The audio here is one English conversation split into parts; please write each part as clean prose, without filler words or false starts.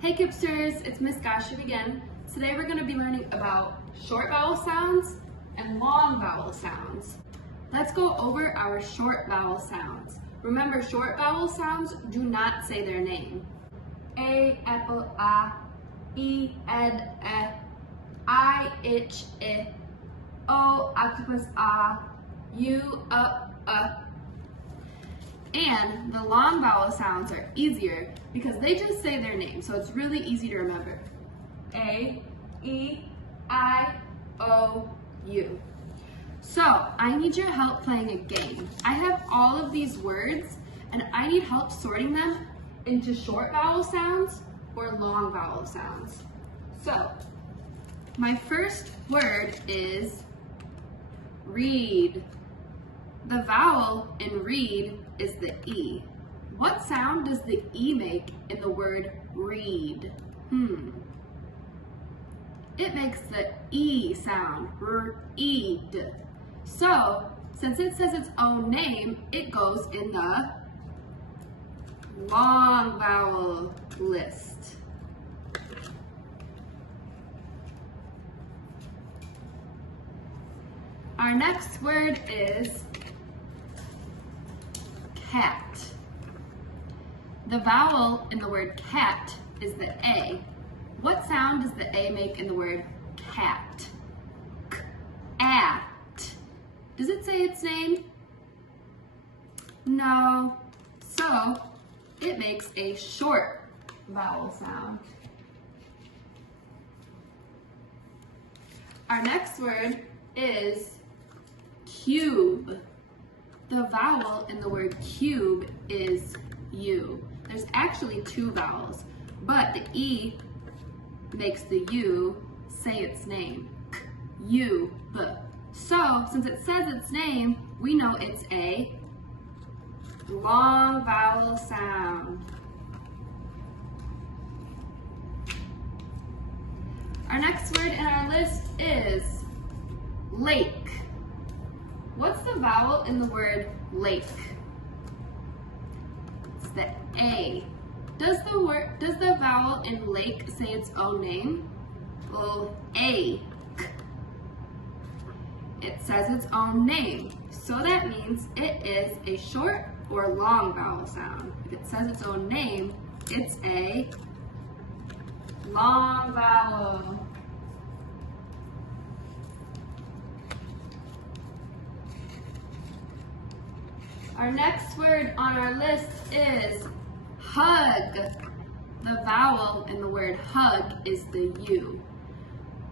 Hey KIPPsters, it's Miss Goshert again. Today we're going to be learning about short vowel sounds and long vowel sounds. Let's go over our short vowel sounds. Remember, short vowel sounds do not say their name. A, apple, a, e, ed, e, I, ich, I, o, octopus, a, u, up. And the long vowel sounds are easier because they just say their name, so it's really easy to remember. A, E, I, O, U. So I need your help playing a game. I have all of these words and I need help sorting them into short vowel sounds or long vowel sounds. So my first word is read. The vowel in read is the E. What sound does the E make in the word read? It makes the E sound, read. So, since it says its own name, it goes in the long vowel list. Our next word is cat. The vowel in the word cat is the A. What sound does the A make in the word cat? At. Does it say its name? No. So it makes a short vowel sound. Our next word is cube. The vowel in the word cube is U. There's actually two vowels, but the E makes the U say its name, U, B. So, since it says its name, we know it's a long vowel sound. Our next word in our list is lake. What's the vowel in the word lake? It's the A. Does the vowel in lake say its own name? Well, A. It says its own name. So that means it is a short or long vowel sound. If it says its own name, it's a long vowel. Our next word on our list is hug. The vowel in the word hug is the U.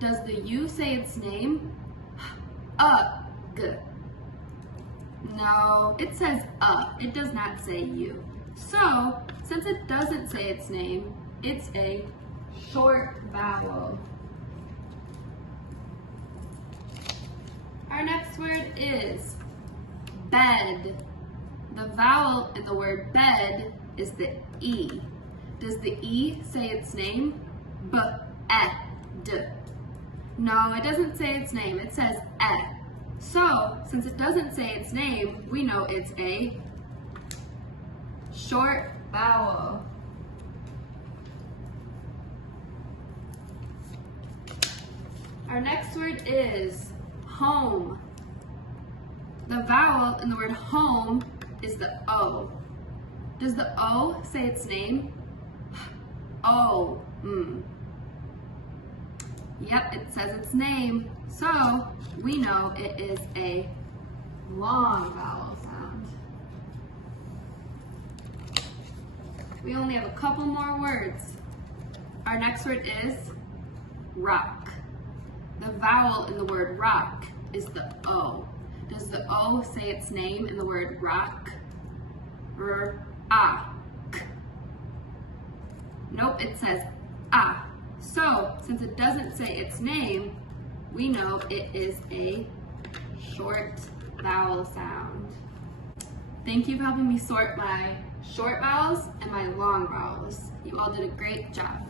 Does the U say its name? G. No, it says it does not say U. So, since it doesn't say its name, it's a short vowel. Our next word is bed. The vowel in the word bed is the E. Does the E say its name? B-E-D. No, it doesn't say its name. It says E. So, since it doesn't say its name, we know it's a short vowel. Our next word is home. The vowel in the word home is the O. Does the O say its name? O. Yep, it says its name. So we know it is a long vowel sound. We only have a couple more words. Our next word is rock. The vowel in the word rock is the O. Does the O say its name in the word rock? R-A-K. Nope, it says A. So, since it doesn't say its name, we know it is a short vowel sound. Thank you for helping me sort my short vowels and my long vowels. You all did a great job.